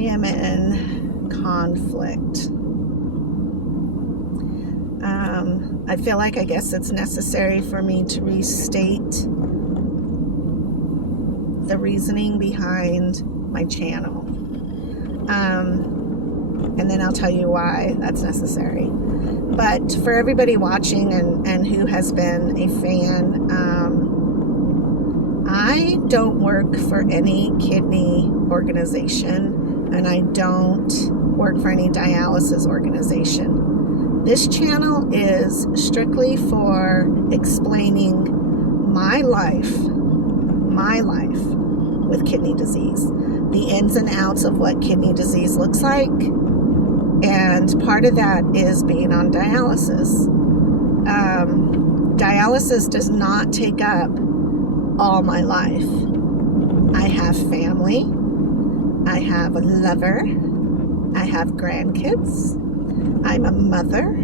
am in conflict. I feel like I guess it's necessary for me to restate the reasoning behind my channel. And then I'll tell you why that's necessary. But for everybody watching and who has been a fan, I don't work for any kidney organization, and I don't work for any dialysis organization. This channel is strictly for explaining my life with kidney disease, the ins and outs of what kidney disease looks like, and part of that is being on dialysis. Dialysis does not take up all my life. I have family, I have a lover, I have grandkids, I'm a mother,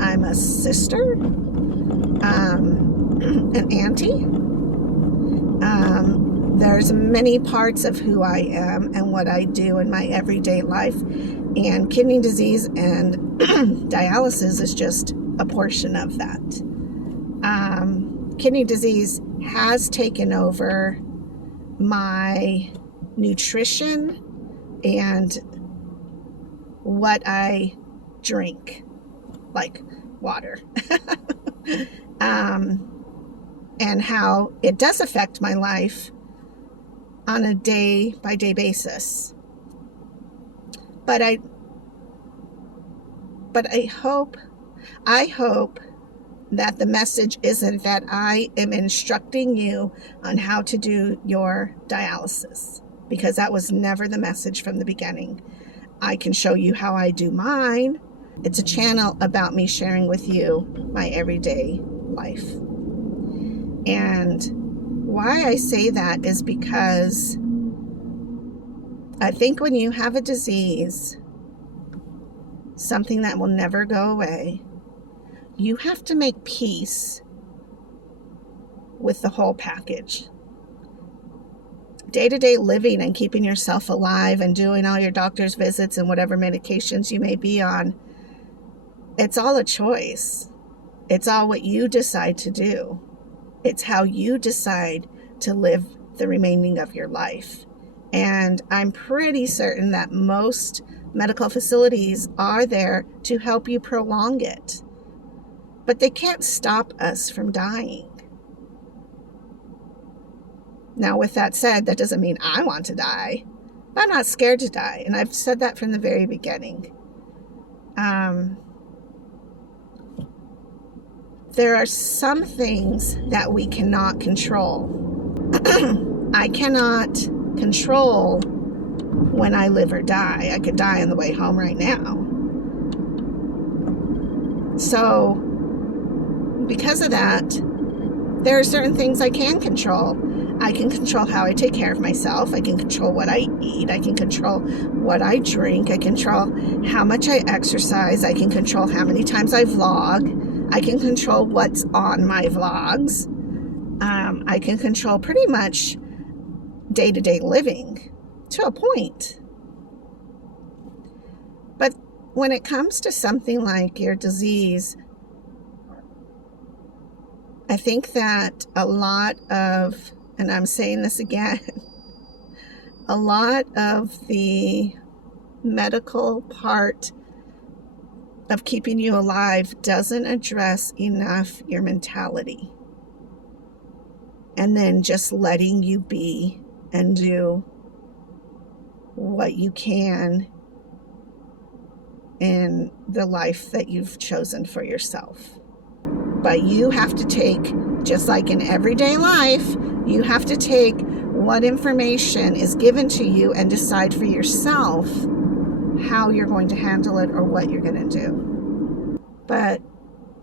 I'm a sister, an auntie. There's many parts of who I am and what I do in my everyday life, and kidney disease and dialysis is just a portion of that. Kidney disease has taken over my nutrition and what I drink, like water, and how it does affect my life on a day-by-day basis. But I hope that the message isn't that I am instructing you on how to do your dialysis, because that was never the message from the beginning. I can show you how I do mine. It's a channel about me sharing with you my everyday life. And why I say that is because I think when you have a disease, something that will never go away, you have to make peace with the whole package. Day-to-day living and keeping yourself alive and doing all your doctor's visits and whatever medications you may be on, it's all a choice. It's all what you decide to do. It's how you decide to live the remaining of your life. And I'm pretty certain that most medical facilities are there to help you prolong it. But they can't stop us from dying. Now, with that said, that doesn't mean I want to die. I'm not scared to die, and I've said that from the very beginning. There are some things that we cannot control. I cannot control when I live or die. I could die on the way home right now. So, because of that, there are certain things I can control. I can control how I take care of myself. I can control what I eat. I can control what I drink. I control how much I exercise. I can control how many times I vlog. I can control what's on my vlogs. I can control pretty much day-to-day living to a point. But when it comes to something like your disease, I think that a lot of, and I'm saying this again, a lot of the medical part of keeping you alive doesn't address enough your mentality. And then just letting you be and do what you can in the life that you've chosen for yourself. But you have to take, just like in everyday life, you have to take what information is given to you and decide for yourself how you're going to handle it or what you're going to do. But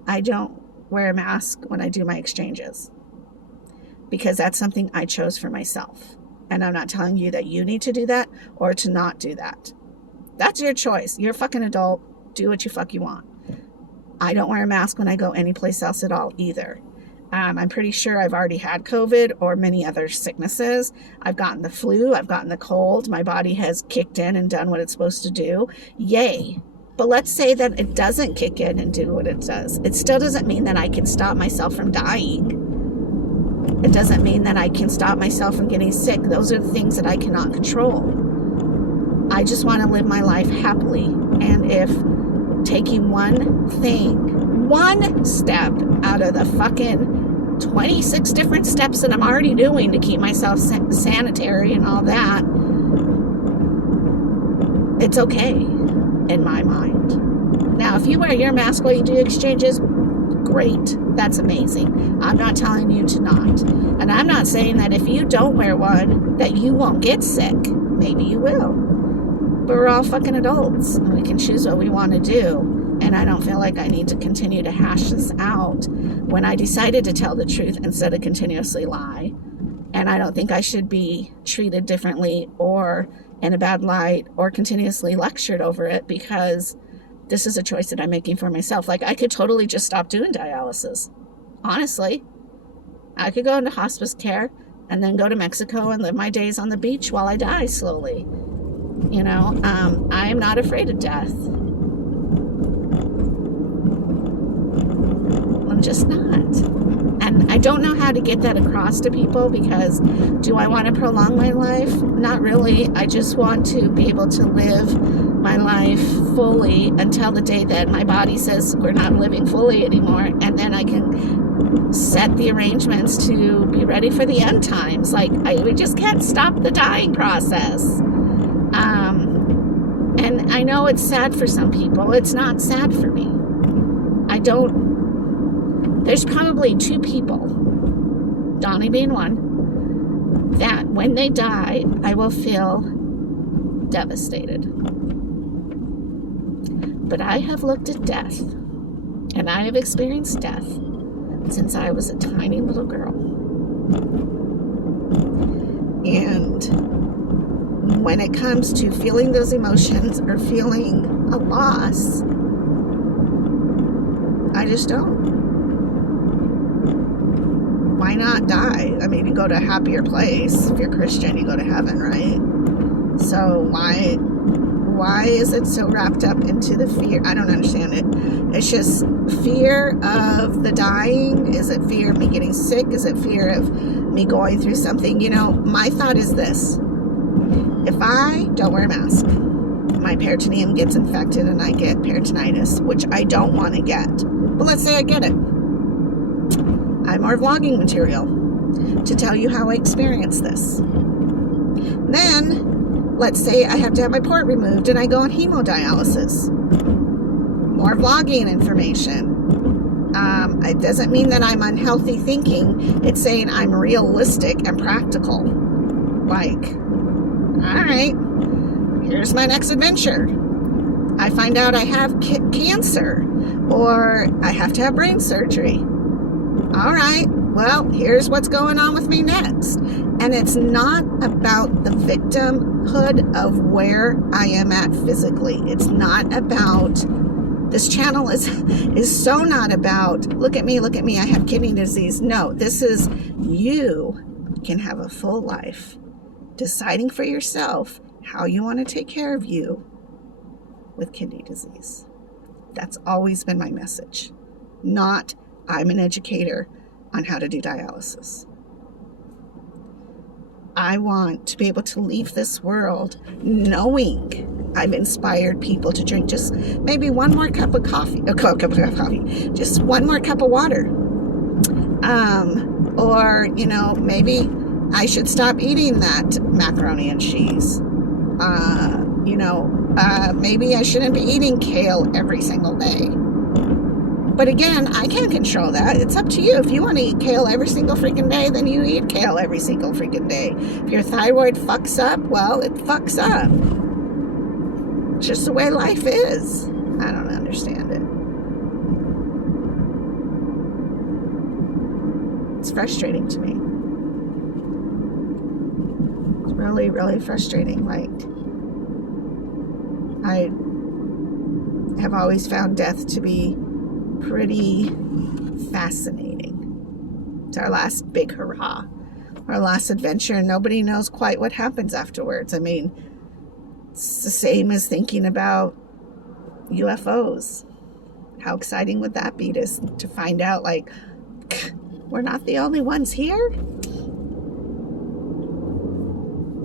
I don't wear a mask when I do my exchanges, because that's something I chose for myself. And I'm not telling you that you need to do that or to not do that. That's your choice. You're a fucking adult. Do what you fuck you want. I don't wear a mask when I go anyplace else at all either. I'm pretty sure I've already had COVID or many other sicknesses. I've gotten the flu. I've gotten the cold. My body has kicked in and done what it's supposed to do. Yay. But let's say that it doesn't kick in and do what it does. It still doesn't mean that I can stop myself from dying. It doesn't mean that I can stop myself from getting sick. Those are the things that I cannot control. I just want to live my life happily. And if taking one step out of the fucking 26 different steps that I'm already doing to keep myself sanitary and all that, it's okay in my mind. Now, if you wear your mask while you do exchanges, great. That's amazing. I'm not telling you to not. And I'm not saying that if you don't wear one, that you won't get sick. Maybe you will. But we're all fucking adults, and we can choose what we want to do. And I don't feel like I need to continue to hash this out when I decided to tell the truth instead of continuously lie. And I don't think I should be treated differently or in a bad light or continuously lectured over it, because this is a choice that I'm making for myself. Like, I could totally just stop doing dialysis. Honestly, I could go into hospice care and then go to Mexico and live my days on the beach while I die slowly. You know, I am not afraid of death. I'm just not. And I don't know how to get that across to people, because do I want to prolong my life? Not really. I just want to be able to live my life fully until the day that my body says we're not living fully anymore. And then I can set the arrangements to be ready for the end times. Like, we just can't stop the dying process. And I know it's sad for some people. It's not sad for me. There's probably two people, Donnie being one, that when they die, I will feel devastated. But I have looked at death, and I have experienced death since I was a tiny little girl. And when it comes to feeling those emotions or feeling a loss, I just don't. Why not die? I mean, you go to a happier place. If you're Christian, you go to heaven, right? So why is it so wrapped up into the fear? I don't understand it. It's just fear of the dying. Is it fear of me getting sick? Is it fear of me going through something? You know, my thought is this. If I don't wear a mask, my peritoneum gets infected and I get peritonitis, which I don't want to get. But let's say I get it. I have more vlogging material to tell you how I experienced this. Then, let's say I have to have my port removed and I go on hemodialysis. More vlogging information. It doesn't mean that I'm unhealthy thinking. It's saying I'm realistic and practical. Like, all right, here's my next adventure. I find out I have cancer, or I have to have brain surgery. All right, well, here's what's going on with me next. And it's not about the victimhood of where I am at physically. It's not about, this channel is so not about, look at me, I have kidney disease. No, this is, you can have a full life, deciding for yourself how you want to take care of you with kidney disease. That's always been my message. Not, I'm an educator on how to do dialysis. I want to be able to leave this world knowing I've inspired people to drink just maybe one more cup of coffee, just one more cup of water. Or, you know, maybe I should stop eating that macaroni and cheese. Maybe I shouldn't be eating kale every single day. But again, I can't control that. It's up to you. If you want to eat kale every single freaking day, then you eat kale every single freaking day. If your thyroid fucks up, well, it fucks up. It's just the way life is. I don't understand it. It's frustrating to me. It's really, really frustrating. Like, I have always found death to be pretty fascinating. It's our last big hurrah, our last adventure, and nobody knows quite what happens afterwards. I mean, it's the same as thinking about UFOs. How exciting would that be to find out, like, we're not the only ones here?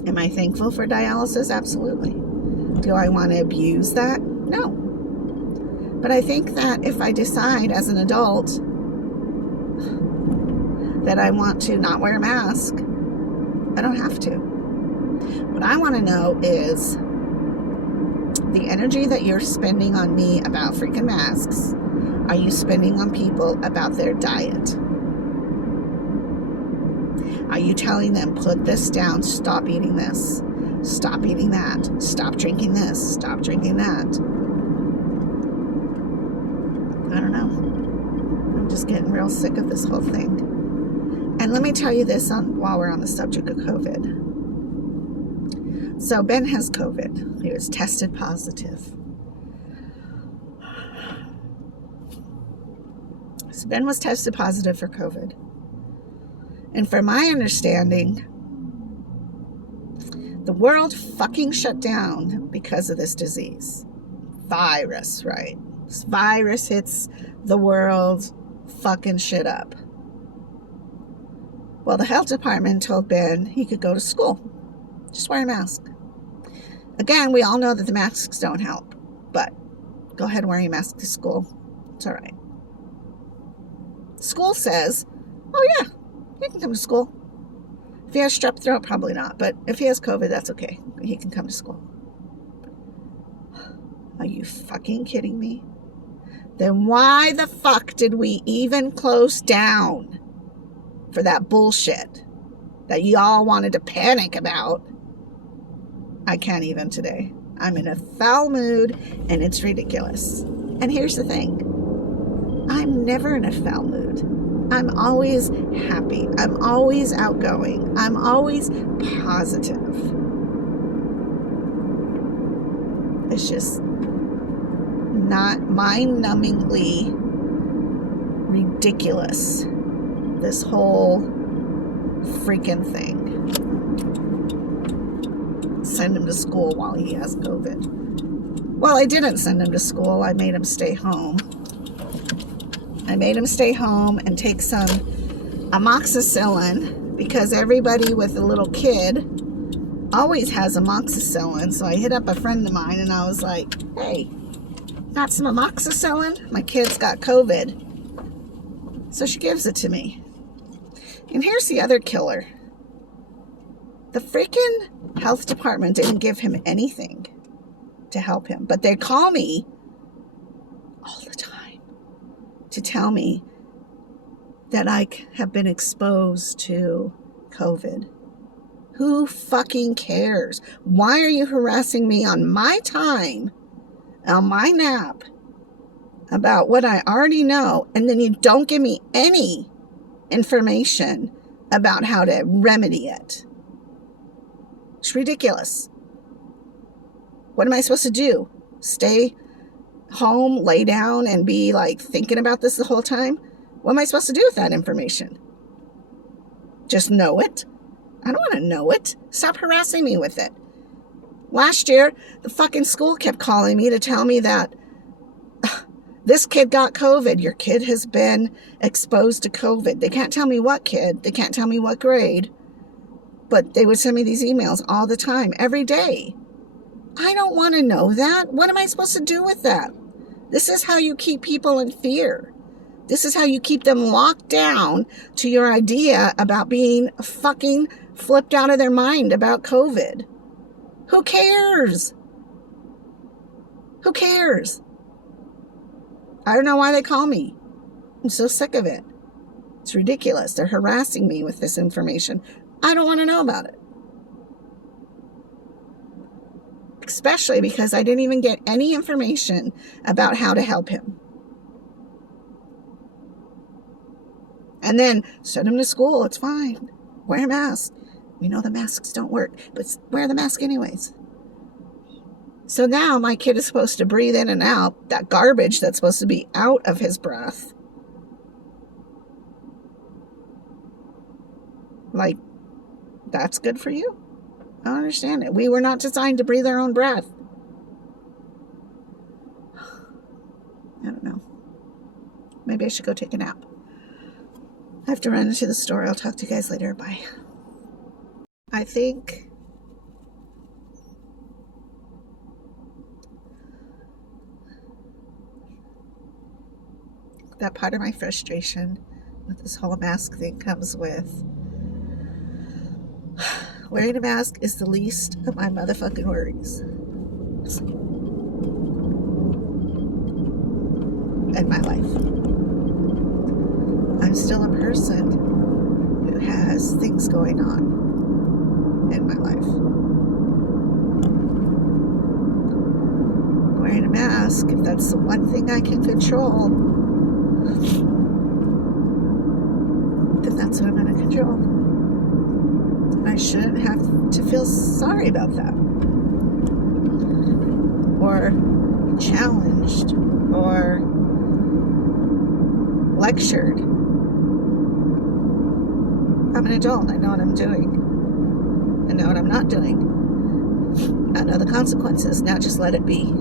Am I thankful for dialysis? Absolutely. Do I want to abuse that? No. But I think that if I decide as an adult that I want to not wear a mask, I don't have to. What I want to know is the energy that you're spending on me about freaking masks, are you spending on people about their diet? Are you telling them, put this down, stop eating this, stop eating that, stop drinking this, stop drinking that? I don't know. I'm just getting real sick of this whole thing. And let me tell you this while we're on the subject of COVID. So Ben has COVID. He was tested positive. So Ben was tested positive for COVID. And from my understanding, the world fucking shut down because of this disease. Virus, right? This virus hits the world, fucking shit up. Well, the health department told Ben he could go to school. Just wear a mask. Again, we all know that the masks don't help, but go ahead and wear your mask to school. It's all right. School says, oh yeah, he can come to school. If he has strep throat, probably not, but if he has COVID, that's okay. He can come to school. Are you fucking kidding me? Then why the fuck did we even close down for that bullshit that y'all wanted to panic about? I can't even today. I'm in a foul mood and it's ridiculous. And here's the thing. I'm never in a foul mood. I'm always happy. I'm always outgoing. I'm always positive. It's just not mind-numbingly ridiculous, this whole freaking thing. Send him to school while he has COVID. Well, I didn't send him to school. I made him stay home. I made him stay home and take some amoxicillin because everybody with a little kid always has amoxicillin. So I hit up a friend of mine and I was like, hey, got some amoxicillin? My kid's got COVID. So she gives it to me. And here's the other killer. The freaking health department didn't give him anything to help him. But they call me all the time to tell me that I have been exposed to COVID. Who fucking cares? Why are you harassing me on my time, on my nap, about what I already know, and then you don't give me any information about how to remedy it? It's ridiculous. What am I supposed to do? Stay home, lay down, and be like thinking about this the whole time? What am I supposed to do with that information? Just know it? I don't want to know it. Stop harassing me with it. Last year, the fucking school kept calling me to tell me that this kid got COVID. Your kid has been exposed to COVID. They can't tell me what kid. They can't tell me what grade. But they would send me these emails all the time, every day. I don't want to know that. What am I supposed to do with that? This is how you keep people in fear. This is how you keep them locked down to your idea about being fucking flipped out of their mind about COVID. Who cares? Who cares? I don't know why they call me. I'm so sick of it. It's ridiculous. They're harassing me with this information. I don't want to know about it. Especially because I didn't even get any information about how to help him. And then send him to school. It's fine. Wear a mask. We know the masks don't work, but wear the mask anyways. So now my kid is supposed to breathe in and out that garbage that's supposed to be out of his breath. Like, that's good for you? I don't understand it. We were not designed to breathe our own breath. I don't know. Maybe I should go take a nap. I have to run into the store. I'll talk to you guys later. Bye. I think that part of my frustration with this whole mask thing comes with wearing a mask is the least of my motherfucking worries in my life. I'm still a person who has things going on in my life. Wearing a mask, if that's the one thing I can control, then that's what I'm going to control. And I shouldn't have to feel sorry about that, or challenged, or lectured. I'm an adult. I know what I'm doing. I know what I'm not doing. I know the consequences. Now just let it be.